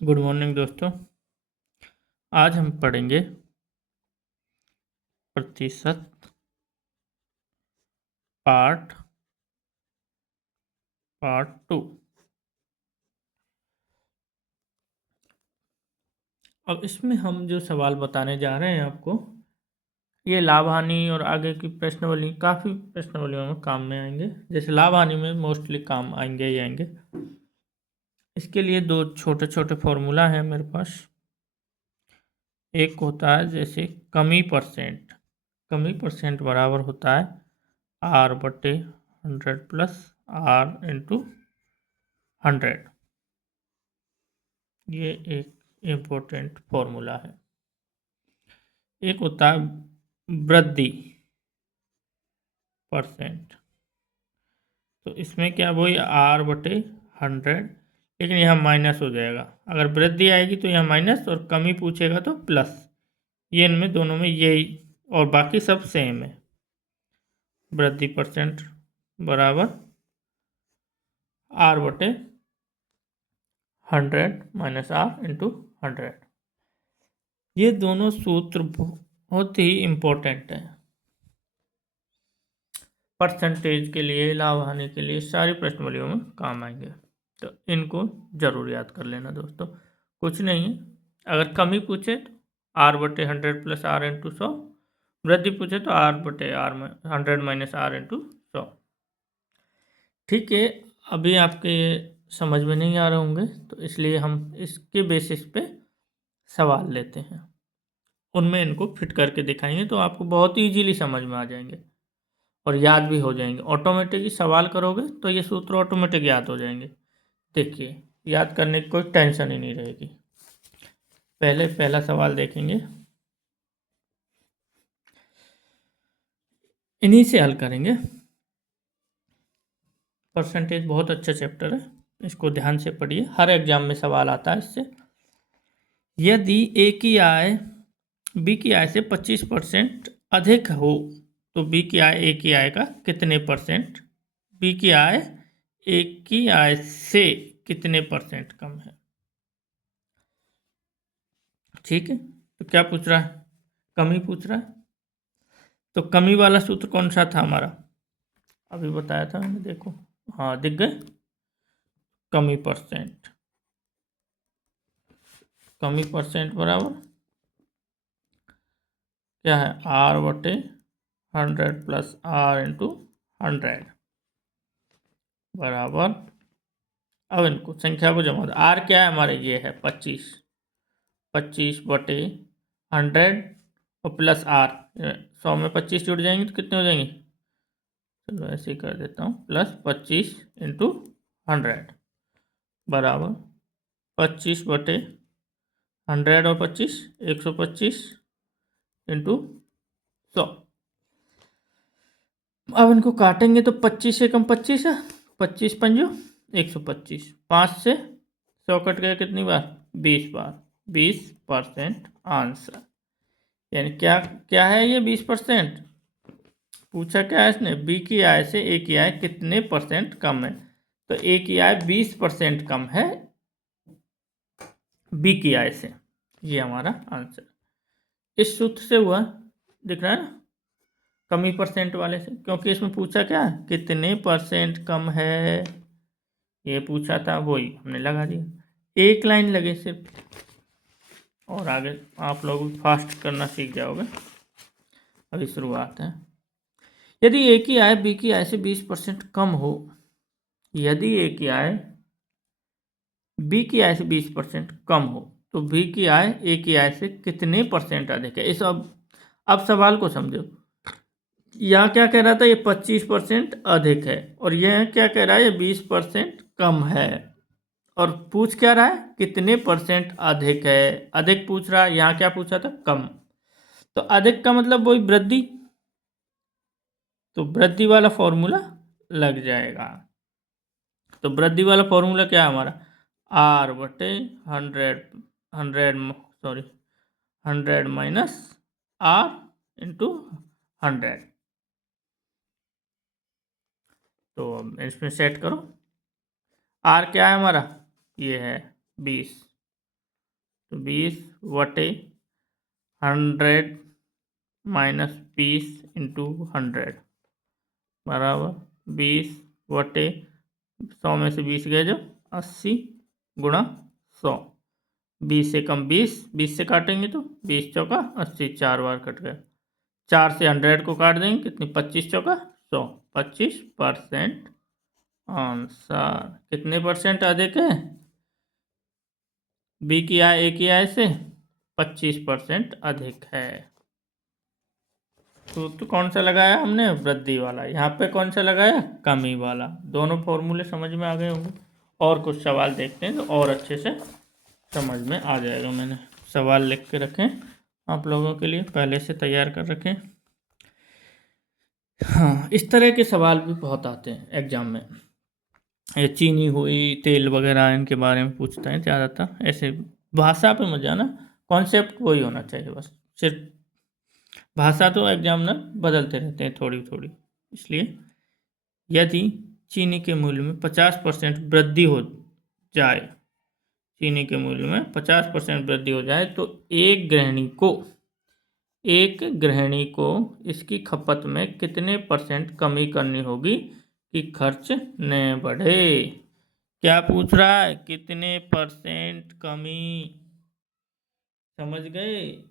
Good morning दोस्तों। आज हम पढ़ेंगे प्रतिशत पार्ट 2। अब इसमें हम जो सवाल बताने जा रहे हैं आपको, ये लाभ हानि और आगे की प्रश्नावली, काफ़ी प्रश्नावलियों में काम में आएंगे। जैसे लाभ हानि में मोस्टली काम आएंगे ही आएंगे। इसके लिए दो छोटे छोटे फॉर्मूला हैं मेरे पास। एक होता है जैसे कमी परसेंट बराबर होता है R/100 प्लस R इंटू 100। ये एक इम्पोर्टेंट फॉर्मूला है। एक होता है वृद्धि परसेंट, तो इसमें क्या वही R/100, लेकिन यहाँ माइनस हो जाएगा। अगर वृद्धि आएगी तो यहाँ माइनस, और कमी पूछेगा तो प्लस। ये इनमें दोनों में यही, और बाकी सब सेम है। वृद्धि परसेंट बराबर R/100 माइनस R इंटू 100। ये दोनों सूत्र बहुत ही इम्पोर्टेंट है परसेंटेज के लिए, लाभ हानि के लिए, सारी प्रश्नावलियों में काम आएंगे। तो इनको जरूर याद कर लेना दोस्तों। कुछ नहीं है, अगर कमी पूछे तो R/100 प्लस R इंटू 100, वृद्धि पूछे तो R/100 माइनस R इंटू 100। ठीक है, अभी आपके समझ में नहीं आ रहे होंगे, तो इसलिए हम इसके बेसिस पे सवाल लेते हैं, उनमें इनको फिट करके दिखाएंगे तो आपको बहुत ईजीली समझ में आ जाएंगे और याद भी हो जाएंगे। ऑटोमेटिकली सवाल करोगे तो ये सूत्र ऑटोमेटिक याद हो जाएंगे। देखिए, याद करने की कोई टेंशन ही नहीं रहेगी। पहला सवाल देखेंगे, इन्हीं से हल करेंगे। परसेंटेज बहुत अच्छा चैप्टर है, इसको ध्यान से पढ़िए, हर एग्जाम में सवाल आता है इससे। यदि ए की आय बी की आय से 25% अधिक हो तो बी की आय ए की आय का कितने परसेंट, बी की आय ए की आय से कितने परसेंट कम है। ठीक है, तो क्या पूछ रहा है, कमी पूछ रहा है। तो कमी वाला सूत्र कौन सा था हमारा, अभी बताया था मैंने, देखो, हाँ दिख गए। कमी परसेंट बराबर क्या है, R/100 प्लस R इंटू 100 बराबर, अब इनको संख्या को जमा दो। R क्या है हमारे, ये है 25/100 और प्लस R, 100 में 25 जुड़ जाएंगे तो कितने हो जाएंगे, चलो ऐसे ही कर देता हूँ, प्लस 25 इंटू 100 बराबर 25/100 और 25 125 इंटू 100। अब इनको काटेंगे तो 25 से कम 25 है, 25 पंजो 125, 5 से 100 कट गया कितनी बार, 20 बार, 20% आंसर। यानी क्या क्या है ये 20%, पूछा क्या है इसने, बी की आय से ए की आय कितने परसेंट कम है, तो ए की आय 20% कम है बी की आय से, ये हमारा आंसर। इस सूत्र से हुआ, दिख रहा है ना, कमी परसेंट वाले से, क्योंकि इसमें पूछा क्या है, कितने परसेंट कम है, ये पूछा था, वही हमने लगा दिया। एक लाइन लगे सिर्फ, और आगे आप लोग फास्ट करना सीख जाओगे। अभी शुरुआत है। यदि ए की आय बी की आय से 20% कम हो, यदि ए की आय बी की आय से 20% कम हो तो बी की आय ए की आय से कितने परसेंट अधिक है। इस अब सवाल को समझो, यहाँ क्या कह रहा था, ये 25% अधिक है, और यह क्या कह रहा है, ये 20% कम है, और पूछ क्या रहा है, कितने परसेंट अधिक है। अधिक पूछ रहा है, यहाँ क्या पूछा था, कम। तो अधिक का मतलब वही वृद्धि, तो वृद्धि वाला फॉर्मूला लग जाएगा। तो वृद्धि वाला फॉर्मूला क्या है हमारा, हंड्रेड माइनस R इंटू 100। तो इसमें सेट करो, R क्या है हमारा, ये है 20, तो 20/100 माइनस 20/100 बराबर 20/100 में से 20 गए जो 80 गुणा 100। 20 से कम 20 से काटेंगे तो 20 चौका 80, 4 बार कट गए। 4 से 100 को काट देंगे कितनी 25 चौका 100, 25% आंसर। कितने परसेंट अधिक है बी की आय ए की आय से 25% अधिक है। तो कौन सा लगाया हमने वृद्धि वाला, यहाँ पे कौन सा लगाया कमी वाला। दोनों फॉर्मूले समझ में आ गए होंगे। और कुछ सवाल देखते हैं तो और अच्छे से समझ में आ जाएगा। मैंने सवाल लिख के रखे आप लोगों के लिए, पहले से तैयार कर रखे। हाँ, इस तरह के सवाल भी बहुत आते हैं एग्जाम में। ये चीनी हुई, तेल वगैरह, इनके बारे में पूछता है ज़्यादातर। ऐसे भाषा पे मत जाना, कॉन्सेप्ट वही होना चाहिए बस। सिर्फ भाषा तो एग्जामिनर बदलते रहते हैं थोड़ी थोड़ी। इसलिए यदि चीनी के मूल्य में 50% वृद्धि हो जाए, चीनी के मूल्य में 50% वृद्धि हो जाए तो एक गृहिणी को इसकी खपत में कितने % कमी करनी होगी कि खर्च न बढ़े। क्या पूछ रहा है, कितने % कमी। समझ गए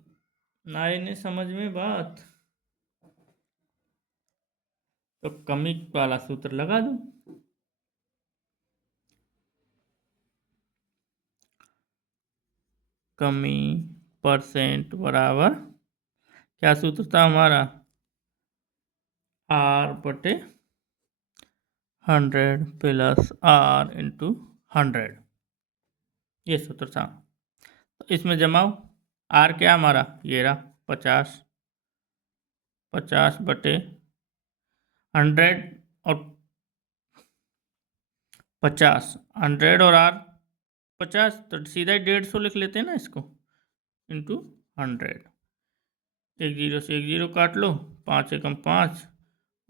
ना, इन्हें समझ में बात। तो कमी वाला सूत्र लगा दो। कमी % बराबर क्या सूत्र था हमारा, R/100 प्लस R/100, ये सूत्र था। तो इसमें जमाओ, R क्या हमारा ये रहा 50/100 और 50, 100 और R 50, तो सीधा ही 150 लिख लेते हैं ना इसको, इंटू 100। 1 0 से 1 0 काट लो, 5 एकम 5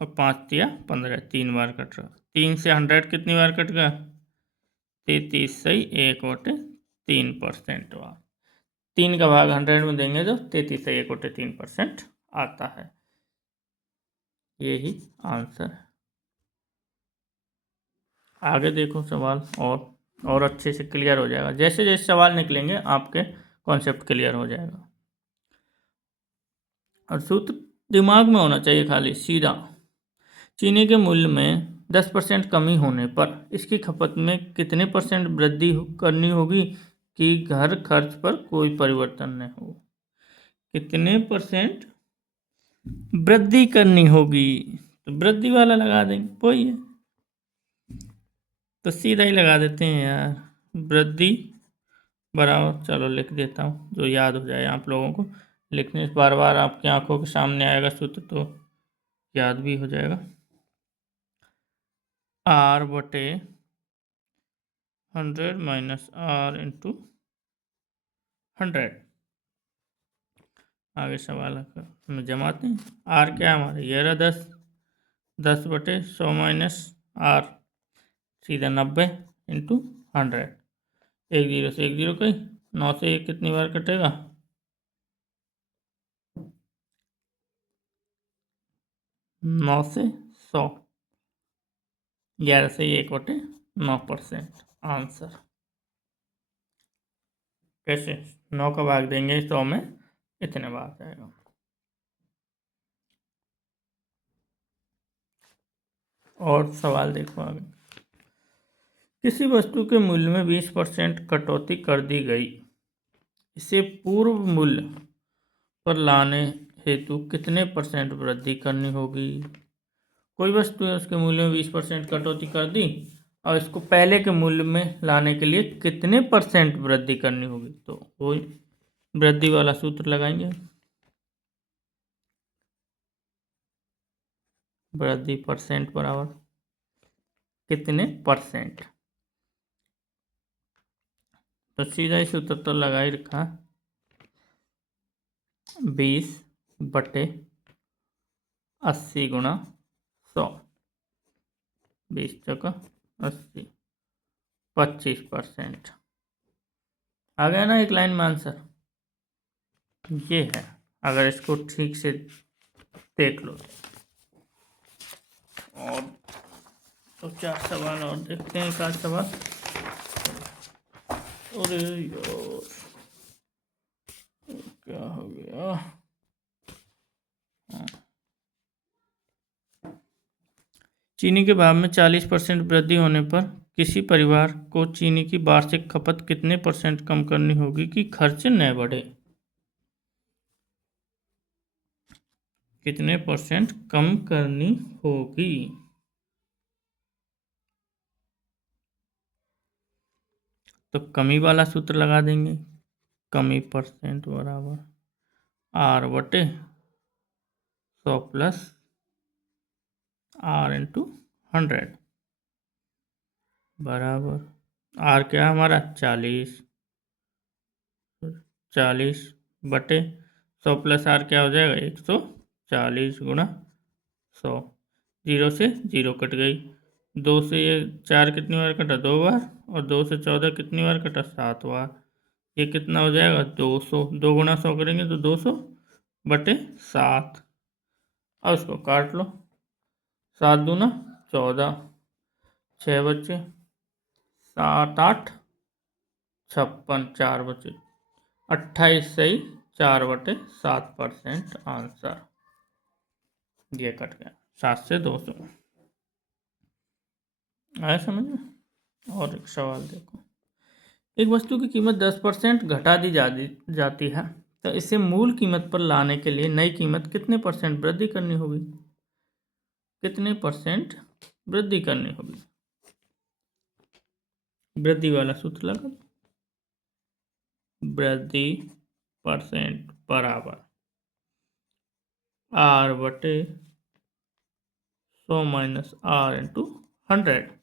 और 5 तिया 15, 3 बार कट रहा। 3 से 100 कितनी बार कट गया 33 सही 1/3% बार। 3 का भाग 100 में देंगे तो 33 से 1/3% आता है। यही आंसर है। आगे देखो सवाल, और अच्छे से क्लियर हो जाएगा। जैसे जैसे सवाल निकलेंगे आपके कॉन्सेप्ट क्लियर हो जाएगा। और सूत्र दिमाग में होना चाहिए खाली सीधा। चीनी के मूल्य में 10% कमी होने पर इसकी खपत में कितने % वृद्धि करनी होगी कि घर खर्च पर कोई परिवर्तन न हो। कितने % वृद्धि करनी होगी, तो वृद्धि वाला लगा देंगे, वही है। तो सीधा ही लगा देते हैं यार, वृद्धि बराबर, चलो लिख देता हूँ जो याद हो जाए आप लोगों को। लिखने से बार बार आपकी आंखों के सामने आएगा सूत्र तो याद भी हो जाएगा। R/100 minus R/100। आगे सवाल में जमाते हैं। R क्या हमारा ये रहा 10, 10/100 माइनस R सीधा 90/100। 1 0 से 1 0 कहीं, 9 से 1 कितनी बार कटेगा 9 से 100, 11 से 1/9% आंसर। कैसे 9 का भाग देंगे 100 में, इतने बार जाएगा। और सवाल देखो आगे। किसी वस्तु के मूल्य में 20% कटौती कर दी गई, इसे पूर्व मूल्य पर लाने हेतु कितने % वृद्धि करनी होगी। कोई वस्तु है उसके मूल्य में 20% कटौती कर दी और इसको पहले के मूल्य में लाने के लिए कितने % वृद्धि करनी होगी, तो वही वृद्धि वाला सूत्र लगाएंगे। वृद्धि % बराबर कितने %, तो सीधा ही सूत्र तो लगा ही रखा, 20/80 गुणा 100, 20 चौका 80, 25% आ गया ना एक लाइन में आंसर, ये है। अगर इसको ठीक से देख लो और तो 4 सवाल और देखते हैं। 1 सवाल, अरे यार क्या हो गया। चीनी के भाव में 40% वृद्धि होने पर किसी परिवार को चीनी की वार्षिक खपत कितने % कम करनी होगी कि खर्च न बढ़े। कितने % कम करनी होगी। तो कमी वाला सूत्र लगा देंगे, कमी % बराबर R बटे 100 प्लस R इंटू 100 बराबर R क्या हमारा 40 बटे 100 प्लस R क्या हो जाएगा 140 गुणा 100। 0 से 0 कट गई, 2 से ये 4 कितनी बार कटा 2 बार, और 2 से 14 कितनी बार कटा 7 बार। ये कितना हो जाएगा 200, 2 गुणा 100 करेंगे तो 200 बटे 7। अब इसको काट लो, 7 दूना 14, 6 बचे, 7 8 56, 4 बचे, 28 सही 4 बटे 7% आंसर। ये कट गया 7 से 200। आया समझ में। और एक सवाल देखो, एक वस्तु की कीमत 10% घटा दी जाती है, तो इसे मूल कीमत पर लाने के लिए नई कीमत कितने % वृद्धि करनी होगी। कितने % वृद्धि करनी होगी। वृद्धि वाला सूत्र लगा दो, वृद्धि % बराबर R बटे 100 माइनस R इंटू 100।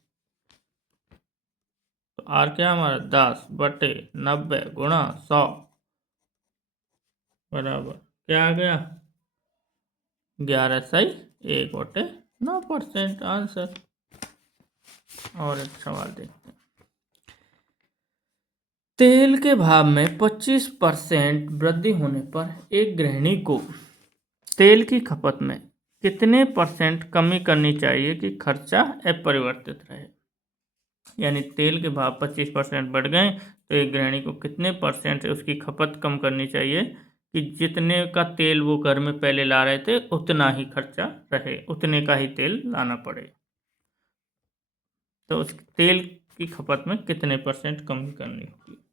तो R क्या हमारा 10 बटे 90 गुणा 100 बराबर क्या आ गया 11 सही 1 बटे 9% आंसर। और एक सवाल देखते हैं, तेल के भाव में 25% वृद्धि होने पर एक गृहिणी को तेल की खपत में कितने % कमी करनी चाहिए कि खर्चा अपरिवर्तित रहे। यानी तेल के भाव 25% बढ़ गए तो एक गृहिणी को कितने % उसकी खपत कम करनी चाहिए कि जितने का तेल वो घर में पहले ला रहे थे उतना ही खर्चा रहे, उतने का ही तेल लाना पड़े। तो उस तेल की खपत में कितने % कमी करनी होगी।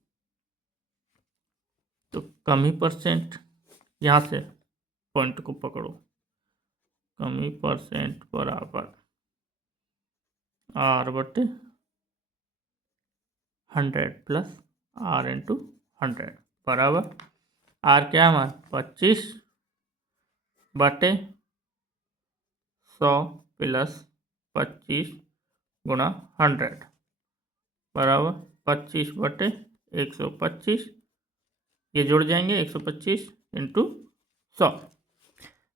तो कमी % यहाँ से पॉइंट को पकड़ो, कमी % बराबर R बटे 100 प्लस R इंटू 100 बराबर R क्या हमारा 25 बटे 100 प्लस 25 गुणा 100 बराबर 25 बटे 125, ये जुड़ जाएंगे 125 इंटू 100।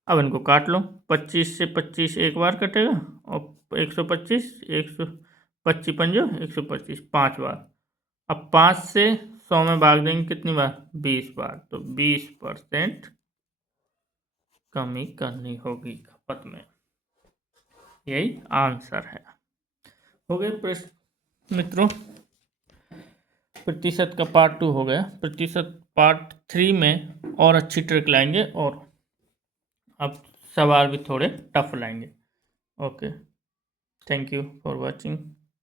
अब इनको काट लो, 25 से 25 एक बार कटेगा और 125 125 पंजो 125 5 बार। अब 5 से 100 में भाग देंगे कितनी बार 20 बार, तो 20% कमी करनी होगी खपत में। यही आंसर है। हो गए प्रश्न मित्रों, प्रतिशत का पार्ट 2 हो गया। प्रतिशत पार्ट 3 में और अच्छी ट्रिक लाएंगे और अब सवाल भी थोड़े टफ लाएंगे। Okay, thank you for watching.